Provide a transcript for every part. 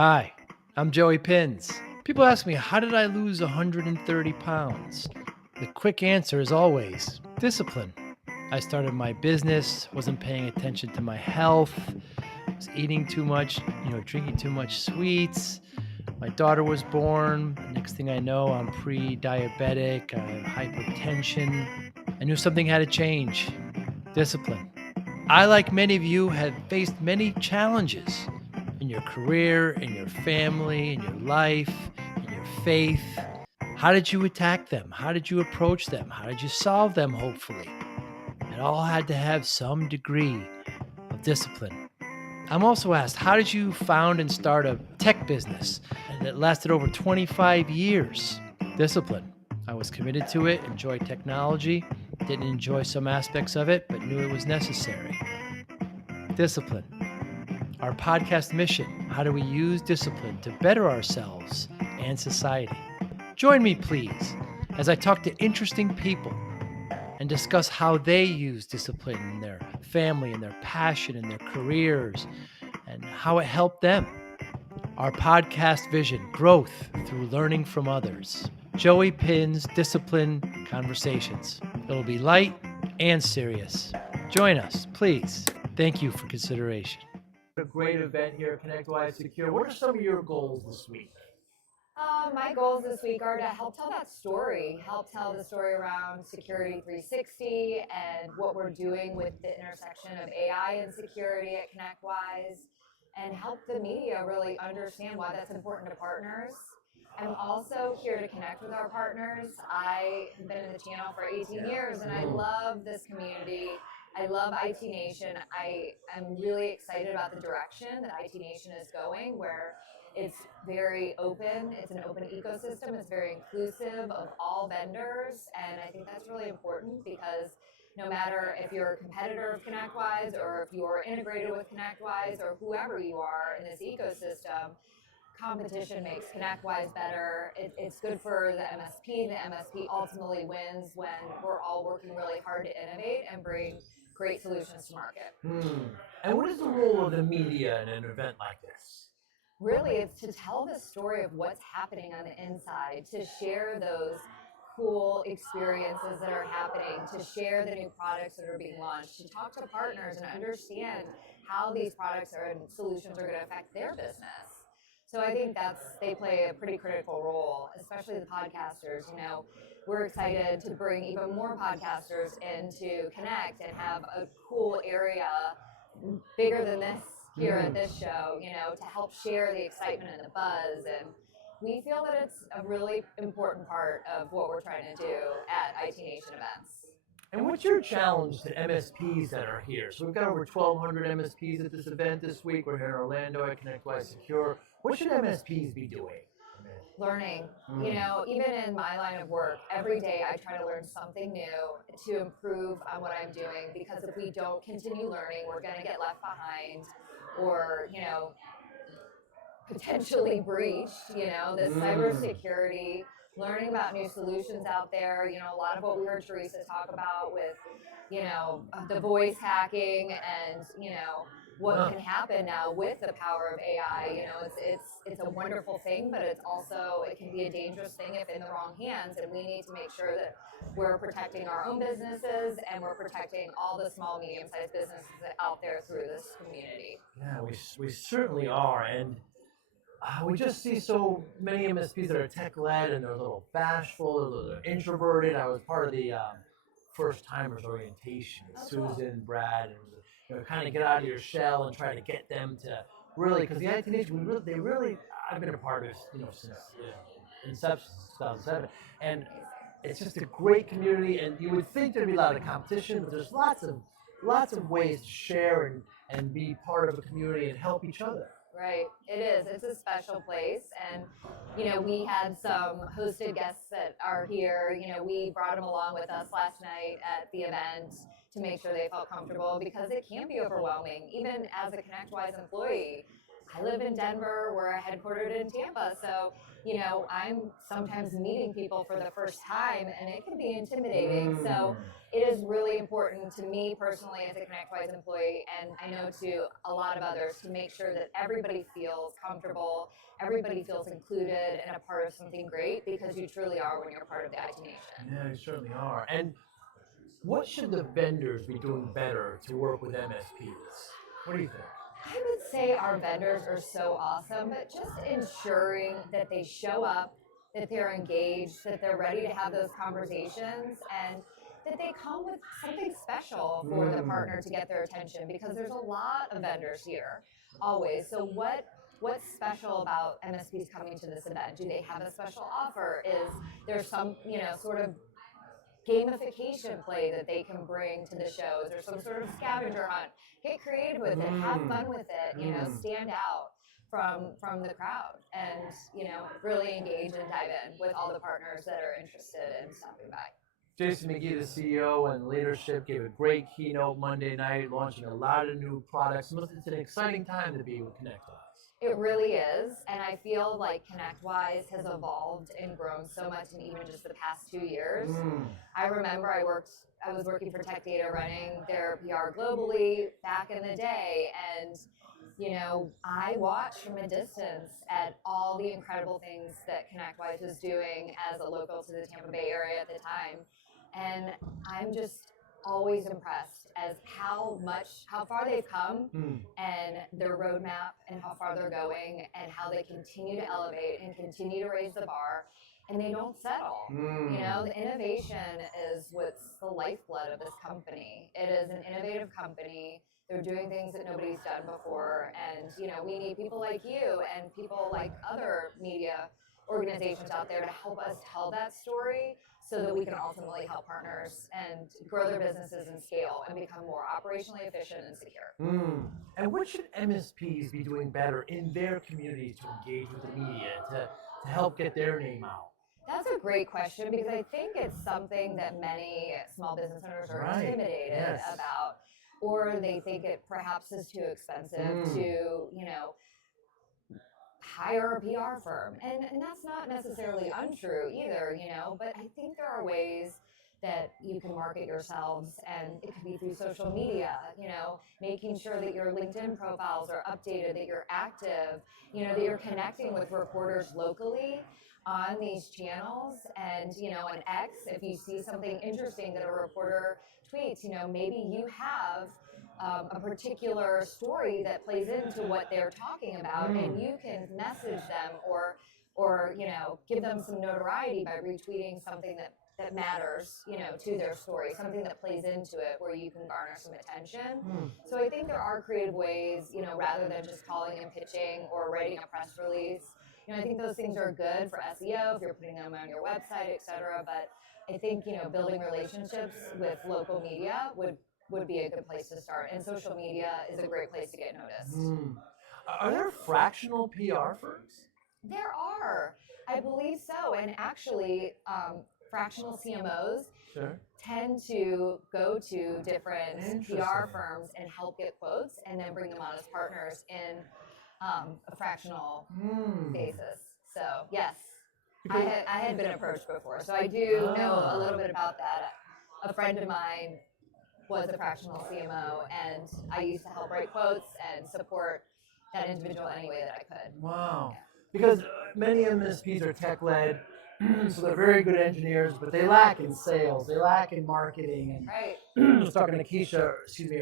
Hi, I'm Joey Pinz. People ask me, how did I lose 130 pounds? The quick answer is always discipline. I started my business, wasn't paying attention to my health, was eating too much, drinking too much sweets. My daughter was born. Next thing I know, I'm pre-diabetic, I have hypertension. I knew something had to change. Discipline. I, like many of you, have faced many challenges in your career, in your family, in your life, in your faith. How did you attack them? How did you approach them? How did you solve them, hopefully? It all had to have some degree of discipline. I'm also asked, how did you found and start a tech business that lasted over 25 years? Discipline. I was committed to it, enjoyed technology, didn't enjoy some aspects of it, but knew it was necessary. Discipline. Our podcast mission: how do we use discipline to better ourselves and society? Join me, please, as I talk to interesting people and discuss how they use discipline in their family, in their passion, in their careers, and how it helped them. Our podcast vision: growth through learning from others. Joey Pinz Disciple Conversations. It'll be light and serious. Join us, please. Thank you for consideration. A great event here at ConnectWise Secure. What are some of your goals this week? My goals this week are to help tell that story, help tell the story around Security 360 and what we're doing with the intersection of AI and security at ConnectWise, and help the media really understand why that's important to partners. I'm also here to connect with our partners. I have been in the channel for 18 years and I love this community. I love IT Nation. I am really excited about the direction that IT Nation is going, where it's very open. It's an open ecosystem. It's very inclusive of all vendors. And I think that's really important because no matter if you're a competitor of ConnectWise or if you're integrated with ConnectWise or whoever you are in this ecosystem, competition makes ConnectWise better. It's good for the MSP. The MSP ultimately wins when we're all working really hard to innovate and bring great solutions to market. And what is the role of the media in an event like this? Really, it's to tell the story of what's happening on the inside, to share those cool experiences that are happening, to share the new products that are being launched, to talk to partners and understand how these products and solutions are going to affect their business. So I think they play a pretty critical role, especially the podcasters. We're excited to bring even more podcasters into Connect and have a cool area bigger than this here at this show, to help share the excitement and the buzz. And we feel that it's a really important part of what we're trying to do at IT Nation events. And what's your challenge to MSPs that are here? So we've got over 1,200 MSPs at this event this week. We're here in Orlando at ConnectWise Secure. What should MSPs be doing? Learning. Even in my line of work, every day I try to learn something new to improve on what I'm doing, because if we don't continue learning, we're going to get left behind or, potentially breached. This cybersecurity, learning about new solutions out there, a lot of what we heard Teresa talk about with, the voice hacking and, what can happen now with the power of AI. It's a wonderful thing, but it can be a dangerous thing if in the wrong hands. And we need to make sure that we're protecting our own businesses and we're protecting all the small, medium-sized businesses out there through this community. Yeah, we certainly are. And we just see so many MSPs that are tech-led and they're a little bashful, a little introverted. I was part of the first timers orientation with Susan, Brad, and kind of get out of your shell and try to get them to really, because the IT Nation, I've been a part of this, since inception, 2007, and it's just a great community. And you would think there'd be a lot of competition, but there's lots of ways to share and be part of a community and help each other. Right, it is. It's a special place, and we had some hosted guests that are here. We brought them along with us last night at the event to make sure they felt comfortable, because it can be overwhelming, even as a ConnectWise employee. I live in Denver, we're headquartered in Tampa, so I'm sometimes meeting people for the first time, and it can be intimidating. So it is really important to me personally as a ConnectWise employee, and I know to a lot of others, to make sure that everybody feels comfortable, everybody feels included and a part of something great, because you truly are when you're part of the IT Nation. Yeah, you certainly are. And what should the vendors be doing better to work with MSPs? What do you think? I would say our vendors are so awesome, but just ensuring that they show up, that they're engaged, that they're ready to have those conversations, and that they come with something special for the partner to get their attention, because there's a lot of vendors here, always. So what's special about MSPs coming to this event? Do they have a special offer? Is there some, sort of gamification play that they can bring to the shows, or some sort of scavenger hunt? Get creative with it, have fun with it, stand out from the crowd, and really engage and dive in with all the partners that are interested in stopping by. Jason McGee, the CEO and leadership, gave a great keynote Monday night, launching a lot of new products. It's an exciting time to be with ConnectWise. It really is, and I feel like ConnectWise has evolved and grown so much in even just the past 2 years. I remember I was working for Tech Data, running their PR globally back in the day, and I watched from a distance at all the incredible things that ConnectWise was doing as a local to the Tampa Bay area at the time, and I'm just always impressed as how far they've come, and their roadmap, and how far they're going, and how they continue to elevate and continue to raise the bar, and they don't settle. The innovation is what's the lifeblood of this company. It is an innovative company. They're doing things that nobody's done before, and we need people like you and people like other media organizations out there to help us tell that story, so that we can ultimately help partners and grow their businesses and scale and become more operationally efficient and secure. And what should MSPs be doing better in their communities to engage with the media, to help get their name out? That's a great question, because I think it's something that many small business owners are intimidated about, or they think it perhaps is too expensive to, hire a PR firm. And that's not necessarily untrue either, but I think there are ways that you can market yourselves, and it could be through social media, making sure that your LinkedIn profiles are updated, that you're active, that you're connecting with reporters locally on these channels. And on X, if you see something interesting that a reporter tweets, maybe you have a particular story that plays into what they're talking about, and you can message them, or give them some notoriety by retweeting something that matters, to their story, something that plays into it, where you can garner some attention. So I think there are creative ways, rather than just calling and pitching or writing a press release. I think those things are good for SEO if you're putting them on your website, et cetera. But I think, building relationships with local media would be a good place to start. And social media is a great place to get noticed. Are there fractional PR firms? There are, I believe so. And actually, fractional CMOs tend to go to different PR firms and help get quotes, and then bring them on as partners in a fractional basis. So yes, I had been approached before, so I do know a little bit about that. A friend of mine was a fractional CMO, and I used to help write quotes and support that individual any way that I could. Wow. Yeah. Because many MSPs are tech-led, so they're very good engineers, but they lack in sales, they lack in marketing. And I was talking to Keisha,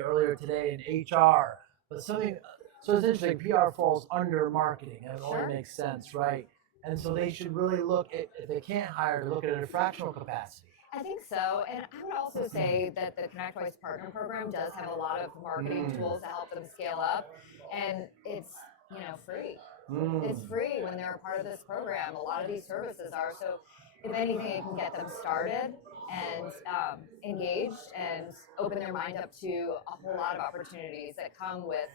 earlier today in HR, but so it's interesting, PR falls under marketing, and it only makes sense, right? And so they should really look at, if they can't hire, to look at it in a fractional capacity. I think so, and I would also say that the ConnectWise Partner Program does have a lot of marketing tools to help them scale up, and it's free. It's free when they're a part of this program. A lot of these services are. So if anything, it can get them started and engaged, and open their mind up to a whole lot of opportunities that come with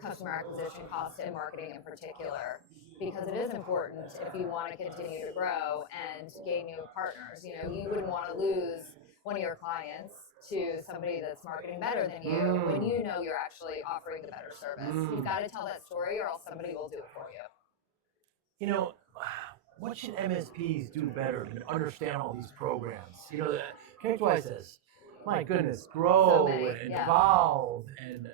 customer acquisition costs and marketing in particular, because it is important if you want to continue to grow and gain new partners. You wouldn't want to lose one of your clients to somebody that's marketing better than you when you know you're actually offering the better service. You've got to tell that story or else somebody will do it for you. You know, what should MSPs do better than understand all these programs? You know, ConnectWise says, my goodness, grow and evolve and,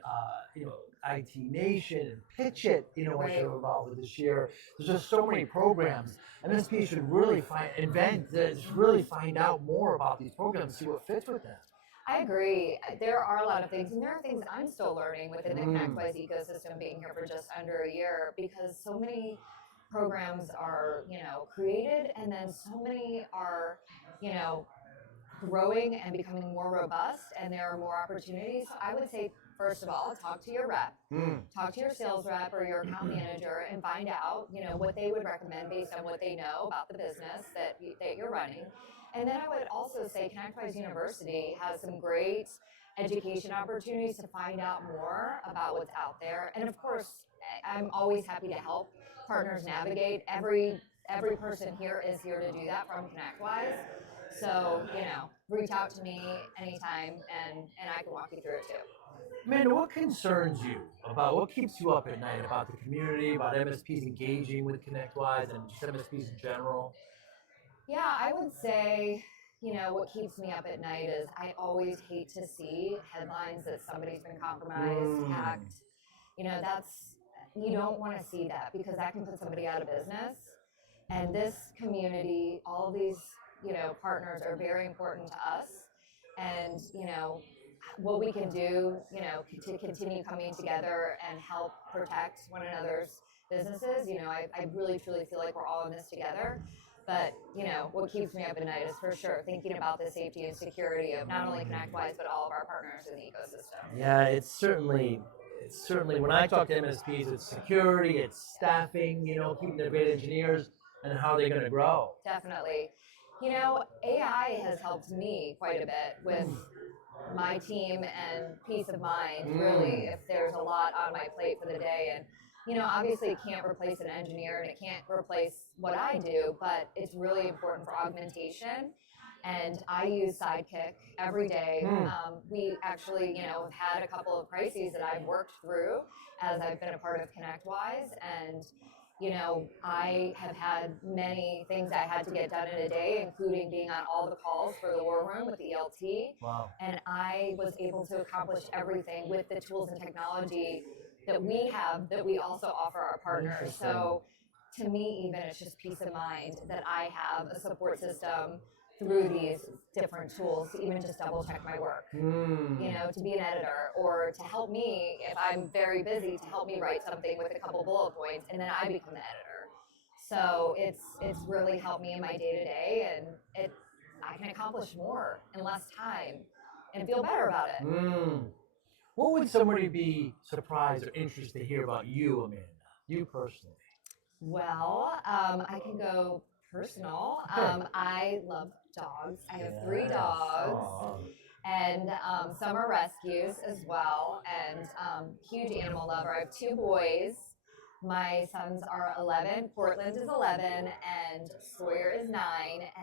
IT Nation and Pitch It, which are involved with this year. There's just so many programs. MSPs should really really find out more about these programs, see what fits with them. I agree. There are a lot of things, and there are things I'm still learning within the ConnectWise ecosystem, being here for just under a year, because so many programs are, created, and then so many are, growing and becoming more robust, and there are more opportunities. So I would say, first of all, talk to your rep, talk to your sales rep or your account manager, and find out, what they would recommend based on what they know about the business that you're running. And then I would also say ConnectWise University has some great education opportunities to find out more about what's out there. And of course, I'm always happy to help partners navigate. Every person here is here to do that from ConnectWise. So, reach out to me anytime and I can walk you through it too. Amanda, what concerns you about, what keeps you up at night about the community, about MSPs engaging with ConnectWise and just MSPs in general? Yeah, I would say, what keeps me up at night is I always hate to see headlines that somebody's been compromised, hacked. You don't want to see that because that can put somebody out of business. And this community, all of these, partners are very important to us. And, what we can do, to continue coming together and help protect one another's businesses. I really truly feel like we're all in this together. But, what keeps me up at night is for sure thinking about the safety and security of not only ConnectWise, but all of our partners in the ecosystem. Yeah, it's certainly, when I talk to MSPs, it's security, it's staffing, keeping their great engineers, and how they're going to grow. Definitely. AI has helped me quite a bit with my team and peace of mind, really, if there's a lot on my plate for the day. And, obviously it can't replace an engineer and it can't replace what I do, but it's really important for augmentation. And I use Sidekick every day. We actually, have had a couple of crises that I've worked through as I've been a part of ConnectWise. And, I have had many things I had to get done in a day, including being on all the calls for the war room with the ELT. Wow. And I was able to accomplish everything with the tools and technology that we have that we also offer our partners. So to me, even, it's just peace of mind that I have a support system through these different tools to even just double check my work, to be an editor, or to help me if I'm very busy, to help me write something with a couple bullet points, and then I become the editor. So it's really helped me in my day-to-day, and I can accomplish more in less time and feel better about it. What would somebody be surprised or interested to hear about you, Amanda? You personally? Well, I can go personal. I love dogs. I have 3 dogs, and some are rescues as well, and huge animal lover. I have 2 boys. My sons are 11. Portland is 11, and Sawyer is 9,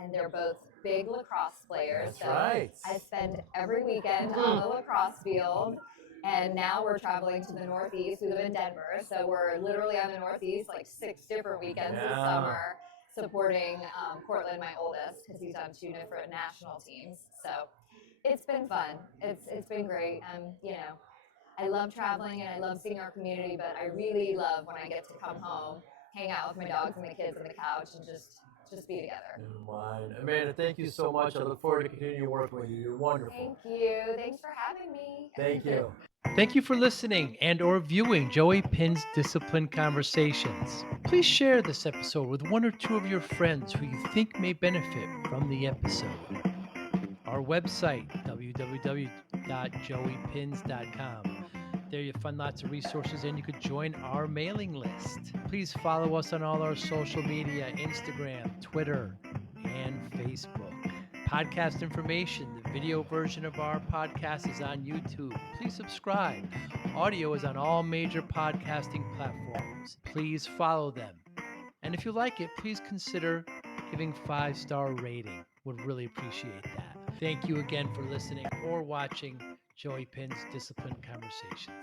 and they're both big lacrosse players. That's right. I spend every weekend on the lacrosse field. And now we're traveling to the Northeast. We live in Denver, so we're literally on the Northeast like 6 different weekends this summer, supporting Portland, my oldest, because he's on 2 different national teams. So it's been fun. It's been great. I love traveling and I love seeing our community, but I really love when I get to come home, hang out with my dogs and the kids on the couch, and just be together. Amanda, thank you so much. I look forward to continuing working with you. You're wonderful. Thank you. Thanks for having me. Thank you. Thank you for listening and or viewing Joey Pinz Disciple Conversations. Please share this episode with 1 or 2 of your friends who you think may benefit from the episode. Our website, www.joeypins.com. There you'll find lots of resources and you could join our mailing list. Please follow us on all our social media, Instagram, Twitter, and Facebook. Podcast information, the video version of our podcast is on YouTube. Please subscribe. Audio is on all major podcasting platforms. Please follow them. And if you like it, please consider giving 5-star rating. Would really appreciate that. Thank you again for listening or watching Joey Pinz Disciple Conversations.